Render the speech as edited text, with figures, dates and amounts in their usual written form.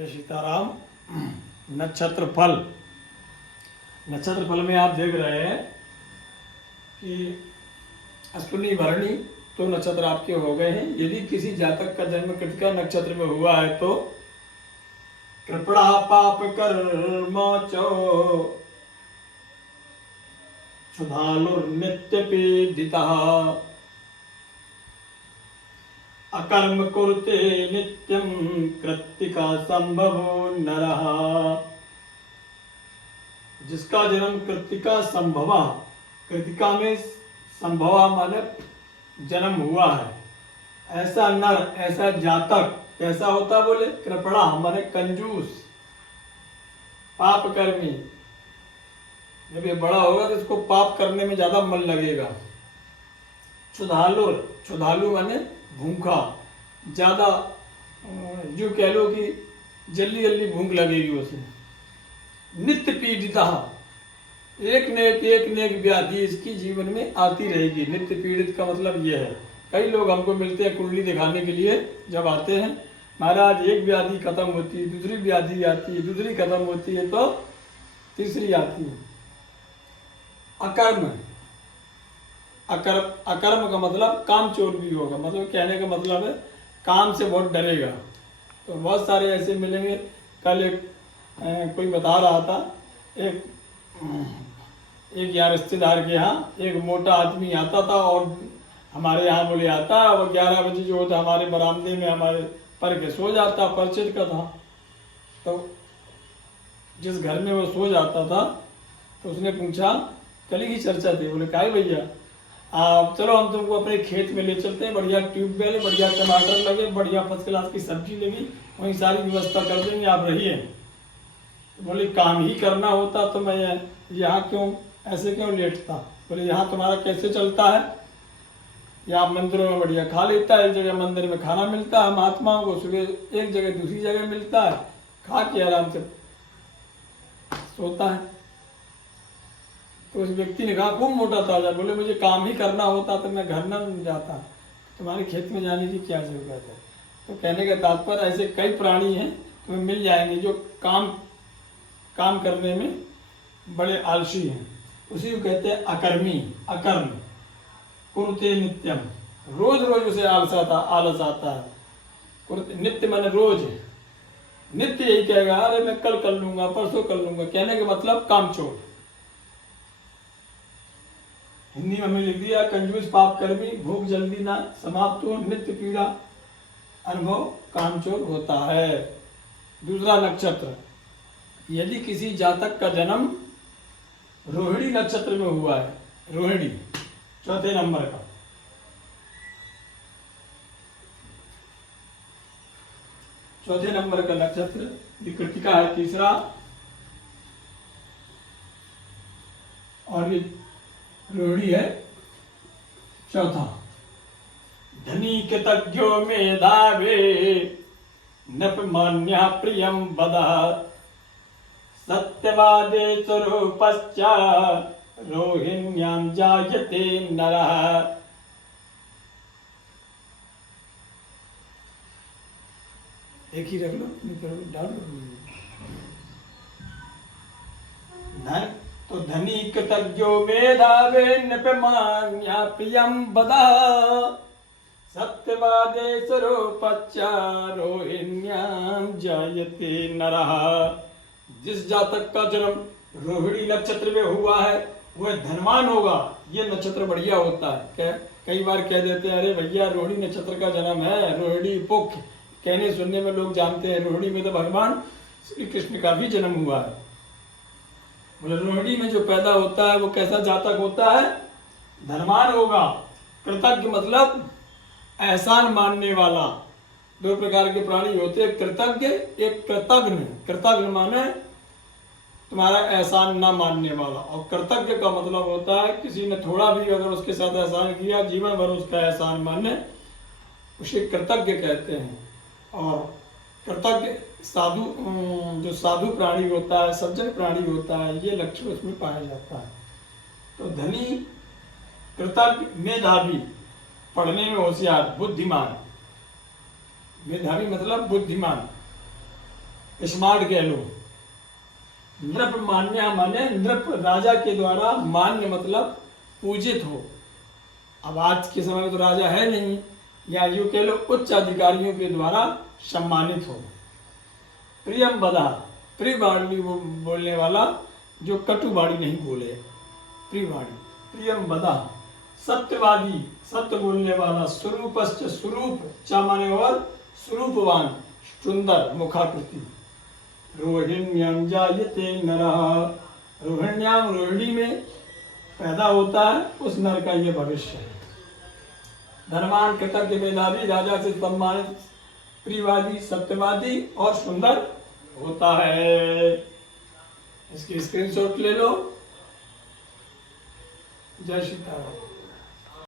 जय सीताराम। नक्षत्र फल। नक्षत्र फल में आप देख रहे हैं कि अश्विनी भरणी तो नक्षत्र आपके हो गए हैं। यदि किसी जातक का जन्म कृतिका नक्षत्र में हुआ है तो कृपणा पाप कर्म चो क्षुधालुर्नित्य पीडिता अकर्म कुरुते नित्यं कृत्तिका संभवो नरः। जिसका जन्म कृत्तिका संभवा, कृतिका में संभवा माने जन्म हुआ है, ऐसा नर, ऐसा जातक कैसा होता बोले? कृपणा माने कंजूस, पाप कर्मी। जब ये बड़ा होगा तो इसको पाप करने में ज्यादा मन लगेगा। क्षुधालु, क्षुधालु माने भूखा, ज्यादा जो कह लो कि जल्दी जल्दी भूख लगेगी उसे। नित्य पीड़िता, एक न एक व्याधि इसकी जीवन में आती रहेगी। नित्य पीड़ित का मतलब यह है, कई लोग हमको मिलते हैं कुंडली दिखाने के लिए, जब आते हैं महाराज एक व्याधि खत्म होती है, दूसरी व्याधि आती है, दूसरी खत्म होती है तो तीसरी आती है। अकर्म, अकर्म का मतलब काम चोर भी होगा। मतलब कहने का मतलब है काम से बहुत डरेगा। तो बहुत सारे ऐसे मिलेंगे। कल एक कोई बता रहा था, एक यार रिश्तेदार के यहाँ एक मोटा आदमी आता था और हमारे यहाँ बोले आता, वो 11 बजे जो होता हमारे बरामदे में हमारे पर के सो जाता, परिचित का था। तो जिस घर में वो सो जाता था तो उसने पूछा, कल की चर्चा थी, बोले काय भैया चलो हम तुमको अपने खेत में ले चलते हैं, बढ़िया ट्यूबवेल, बढ़िया टमाटर लगे, बढ़िया फर्स्ट क्लास की सब्जी लगी, वहीं सारी व्यवस्था कर देंगे, आप रहिए। तो बोले काम ही करना होता तो मैं यहाँ क्यों ऐसे क्यों लेटता? बोले यहाँ तुम्हारा कैसे चलता है? यहाँ मंदिरों में बढ़िया खा लेता है, एक जगह मंदिर में खाना मिलता है महात्माओं को, सुबह एक जगह दूसरी जगह मिलता है, खा के आराम से सोता है। तो उस व्यक्ति ने कहा, खूब मोटा ताजा, बोले मुझे काम ही करना होता तो मैं घर न जाता, तुम्हारे खेत में जाने की क्या जरूरत है? तो कहने का तात्पर्य ऐसे कई प्राणी हैं तुम्हें मिल जाएंगे जो काम करने में बड़े आलसी हैं। उसी को कहते हैं अकर्मी। अकर्म कुरुते नित्यम, रोज रोज उसे आलस आता है। नित्य माने रोज, नित्य यही कहेगा, अरे मैं कल कर लूंगा, परसों कर लूंगा। कहने का मतलब कामचोर। हिंदी में हमने लिख दिया, कंजूस, पाप कर्मी, भूख जल्दी ना समाप्त हो, नित्य पीड़ा अनुभव, कामचोर होता है। दूसरा नक्षत्र, यदि किसी जातक का जन्म रोहिणी नक्षत्र में हुआ है, रोहिणी चौथे नंबर का, चौथे नंबर का नक्षत्र, ये कृतिका है तीसरा, और ये रोहिणी है चौथा। धनी कृतज्ञो मेधावे नपमान्या प्रियम बदा सत्यवादे स्वरूपश्चा रोहिण्यां जायते नरः। एक ही रख लो, डाल लो। धन तो धनी कृतज्ञो मेधावे नृपमान्या प्रियम बदा सत्यवादे स्वरूपच्चा रोहिण्यां जायते नरः। जिस जातक का जन्म रोहिणी नक्षत्र में हुआ है वह धनवान होगा। ये नक्षत्र बढ़िया होता है। कई बार कह देते हैं, अरे भैया रोहिणी नक्षत्र का जन्म है, रोहिणी पुख, कहने सुनने में लोग जानते हैं रोहिणी में तो भगवान श्री कृष्ण का भी जन्म हुआ है। बोले रोहिणी में जो पैदा होता है वो कैसा जातक होता है? धनवान होगा। कृतज्ञ मतलब एहसान मानने वाला। दो प्रकार के प्राणी होते हैं, कृतज्ञ, एक कृतज्ञ। कृतज्ञ माने तुम्हारा एहसान ना मानने वाला, और कृतज्ञ का मतलब होता है किसी ने थोड़ा भी अगर उसके साथ एहसान किया, जीवन भर उसका एहसान माने, उसे कृतज्ञ कहते हैं। और कृतज्ञ साधु, जो साधु प्राणी होता है, सज्जन प्राणी होता है, ये लक्षण उसमें पाया जाता है। तो धनी, कृतज्ञ, मेधावी, पढ़ने में होशियार, बुद्धिमान। मेधावी मतलब बुद्धिमान, स्मार्ट कह लो। नृप मान्य माने नृप राजा के द्वारा मान्य मतलब पूजित हो। अब आज के समय में तो राजा है नहीं, या यूं कह लो उच्च अधिकारियों के द्वारा सम्मानित हो। प्रियम बदा, प्रिय वाणी बोलने वाला, जो कटु वाणी नहीं बोले, प्रिय वाणी। प्रियम बदा, सत्यवादी, सत्य बोलने वाला। स्वरूपश्च, स्वरूप च माने और स्वरूपवान, सुंदर मुखाकृति। रोहिण्याम जायते नरः, रोहिण्याम रोहिणी में पैदा होता है उस नर का ये भविष्य है। धनवान, कृतज्ञ, मेधावी, राजा से सम्मानित, प्रियवादी, सत्यवादी और सुंदर होता है। इसकी स्क्रीनशॉट ले लो। जय सीताराम।